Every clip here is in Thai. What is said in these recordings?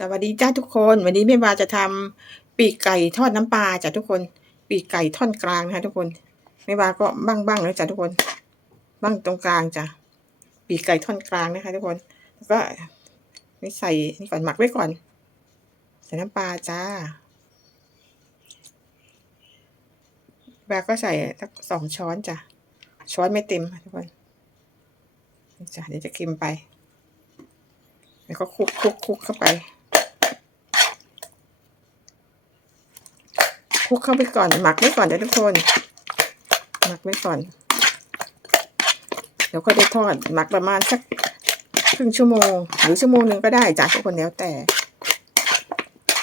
สวัสดีจ้าทุกคน วันนี้แม่วาจะทำปีกไก่ทอดน้ำปลาจ้ะทุกคน ปีกไก่ท่อนกลางนะคะทุกคนแม่วาก็บ้างบ้างๆแล้วจ้ะทุกคนบ้างตรงกลางจ้ะปีกไก่ท่อนกลางนะคะ ทุกคนแล้วก็ไม่ใส่นี่ก่อนหมักไว้ก่อน ใส่น้ำปลาจ้าแบาก็ใส่สักสองช้อนจ้ะช้อนไม่เต็มทุกคนจ้ะเดี๋ยวจะเค็มไป แล้วก็คลุกคลุกคลุกเข้าไป ลุกเข้าไปก่อน หมักไว้ก่อนเดี๋ยวทุกคน หมักไว้ก่อน เดี๋ยวก็ได้ทอด หมักประมาณสักครึ่งชั่วโมง หรือชั่วโมงหนึ่งก็ได้จ้ะทุกคนแล้วแต่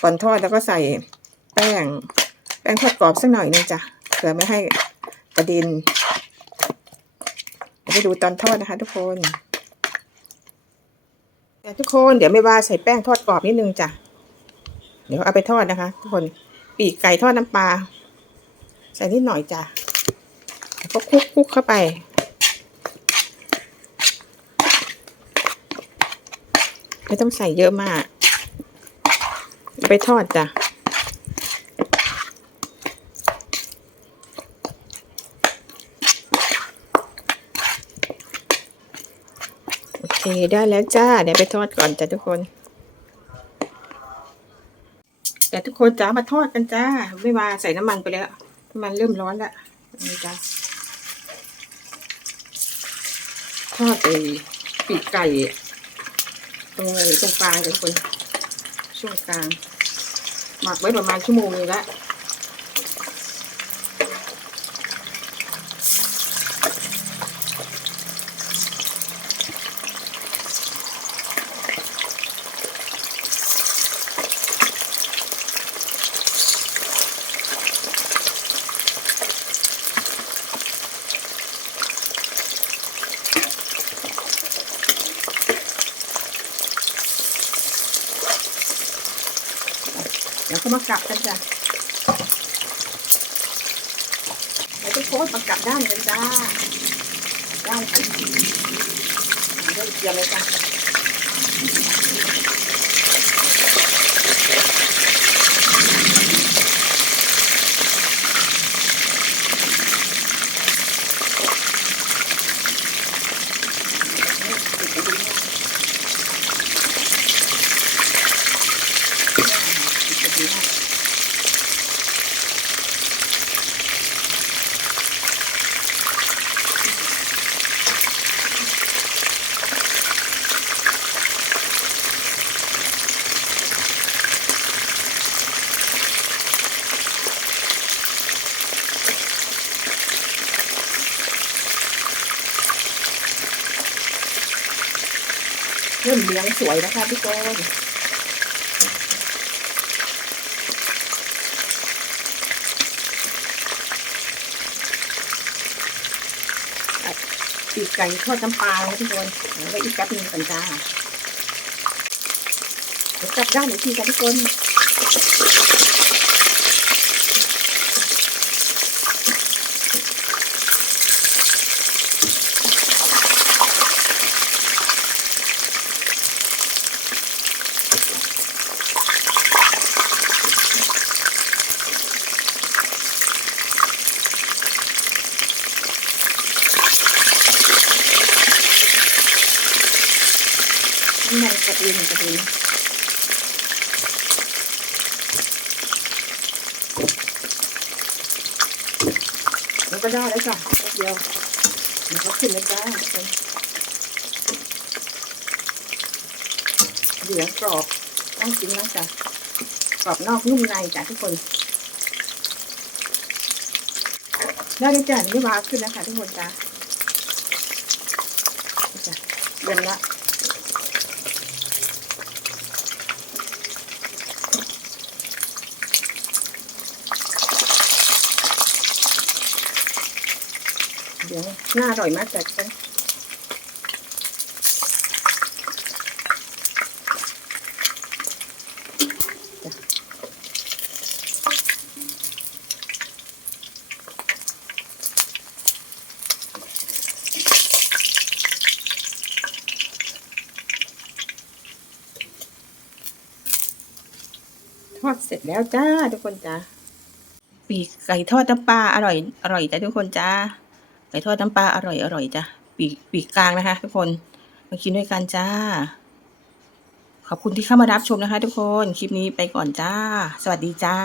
ก่อนทอดแล้วก็ใส่แป้ง แป้งทอดกรอบสักหน่อยนึงจ้ะเผื่อไม่ให้กระด็นไปดูตอนทอดนะคะ ทุกคนแต่ทุกคนเดี๋ยวไม่ว่าใส่แป้งทอดกรอบนิดนึงจ้ะ เดี๋ยวเอาไปทอดนะคะ ทุกคน ปีกไก่ทอดน้ำปลาใส่นิดหน่อยจ้ะแล้วก็คลุกคลุกเข้าไป ไม่ต้องใส่เยอะมาก ไปทอดจ้ะโอเคได้แล้วจ้า เดี๋ยวไปทอดก่อนจ้ะทุกคน แต่ทุกคนจ้ามาทอดกันจ้า ไม่มาใส่น้ำมันไปแล้วน้ำมันเริ่มร้อนแล้วนี่จ้าทอดไอ้ปีกไก่ตรงไอ้ตรงกลางทุกคน ช่วงกลาง หมักไว้ประมาณชั่วโมงนึงแล้ว เขามากลับกันจ้ะเดี๋ยวทุกคนมากลับด้านกันจ้าด้านกันเดี๋ยวเตรียมเลยจ้ะ เริ่มเลี้ยงสวยนะคะทุกคนปีกไก่ทอดน้ำปลาเลยทุกคนแล้วไว้อีกแป๊บนึงกันจ้าเดี๋ยวกลับด้านอีกทีกันทุกคน ระเทียมกระเทียมมันก็ได้แล้วจ้ะแป๊บเดียวมันก็ขึ้นแล้วจ้าเหลือกรอบต้องกินแล้วจ้ะกรอบนอกนุ่มในจ้ะทุกคนได้เลยจ้ะนี่วาขึ้นแล้วค่ะทุกคนจ้ะนี่จ้ะเย็นละ ดี๋ยวน่าอร่อยมากแต่กันทอดเสร็จแล้วจ้าทุกคนจ้าปีกไก่ทอดน้ำปลาอร่อย อร่อยจ้าทุกคนจ้า ไก่ทอดน้ำปลาอร่อยอร่อยจ้ะปีกปีกกลางนะคะทุกคนมากินด้วยกันจ้า ขอบคุณที่เข้ามารับชมนะคะ ทุกคน คลิปนี้ไปก่อนจ้า สวัสดีจ้า